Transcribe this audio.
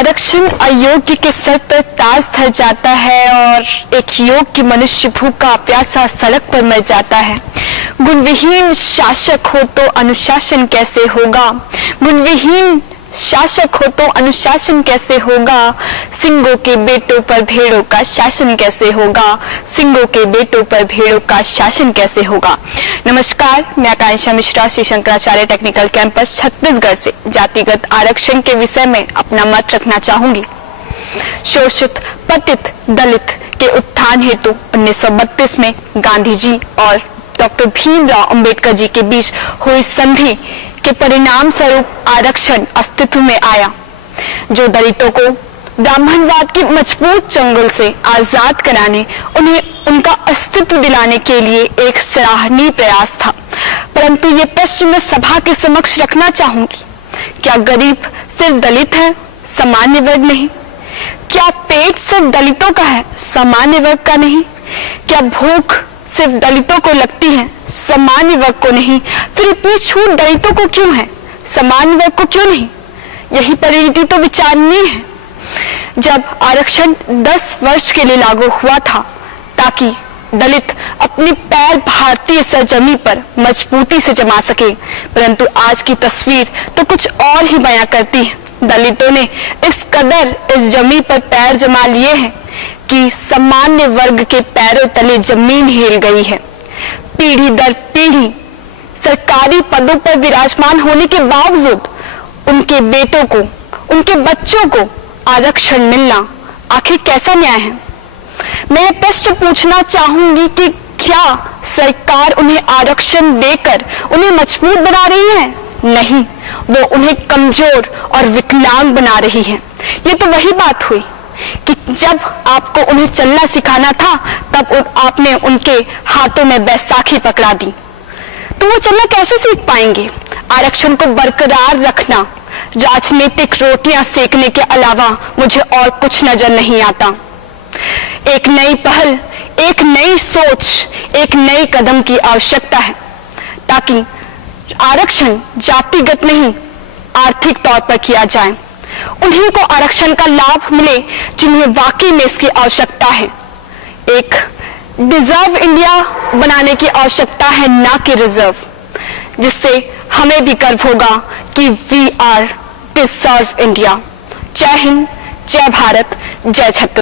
आरक्षण अयोग्य के सर पर ताज धर जाता है और एक योग्य मनुष्य भूखा प्यासा सड़क पर मर जाता है। गुणविहीन शासक हो तो अनुशासन कैसे होगा? गुणविहीन शासक हो तो अनुशासन कैसे होगा? सिंगों के बेटों पर भेड़ों का शासन कैसे होगा? सिंगों के बेटों पर भेड़ों का शासन कैसे होगा? नमस्कार, मैं आकांक्षा मिश्रा श्री शंकराचार्य टेक्निकल कैंपस छत्तीसगढ़ से जातिगत आरक्षण के विषय में अपना मत रखना चाहूंगी। शोषित पतित दलित के उत्थान हेतु 1932 में गांधी जी और डॉक्टर भीमराव अंबेडकर जी के बीच हुई संधि के परिणाम स्वरूप आरक्षण अस्तित्व में आया, जो दलितों को ब्राह्मणवाद की मजबूत चंगुल से आजाद कराने, उन्हें उनका अस्तित्व दिलाने के लिए एक सराहनीय प्रयास था। परंतु ये प्रश्न मैं सभा के समक्ष रखना चाहूंगी, क्या गरीब सिर्फ दलित है, सामान्य वर्ग नहीं? क्या पेट सिर्फ दलितों का है, सामान्य वर्ग का नहीं? क्या भूख सिर्फ दलितों को लगती है, सामान्य वर्ग को नहीं? फिर इतनी छूट दलितों को क्यों है, सामान्य वर्ग को क्यों नहीं? यही परिणति तो विचारणीय है। जब आरक्षण 10 वर्ष के लिए लागू हुआ था ताकि दलित अपने पैर भारतीय सरजमी पर मजबूती से जमा सके, परंतु आज की तस्वीर तो कुछ और ही बयां करती है। दलितों ने इस कदर इस जमी पर पैर जमा लिए हैं कि सामान्य वर्ग के पैरों तले जमीन हिल गई है। पीढ़ी दर पीढ़ी सरकारी पदों पर विराजमान होने के बावजूद उनके बेटों को, उनके बच्चों को आरक्षण मिलना आखिर कैसा न्याय है? मैं ये प्रश्न पूछना चाहूंगी कि क्या सरकार उन्हें आरक्षण देकर उन्हें मजबूत बना रही है? नहीं, वो उन्हें कमजोर और विकलांग बना रही है। ये तो वही बात हुई कि जब आपको उन्हें चलना सिखाना था तब आपने उनके हाथों में बैसाखी पकड़ा दी, तो वो चलना कैसे सीख पाएंगे? आरक्षण को बरकरार रखना राजनीतिक रोटियां सेकने के अलावा मुझे और कुछ नजर नहीं आता। एक नई पहल, एक नई सोच, एक नए कदम की आवश्यकता है ताकि आरक्षण जातिगत नहीं आर्थिक तौर पर किया जाए। उन्हीं को आरक्षण का लाभ मिले जिन्हें वाकई में इसकी आवश्यकता है। एक डिजर्व इंडिया बनाने की आवश्यकता है, ना कि रिजर्व, जिससे हमें भी गर्व होगा कि वी आर डिजर्व इंडिया। जय हिंद, जय भारत, जय छत्तीसगढ़।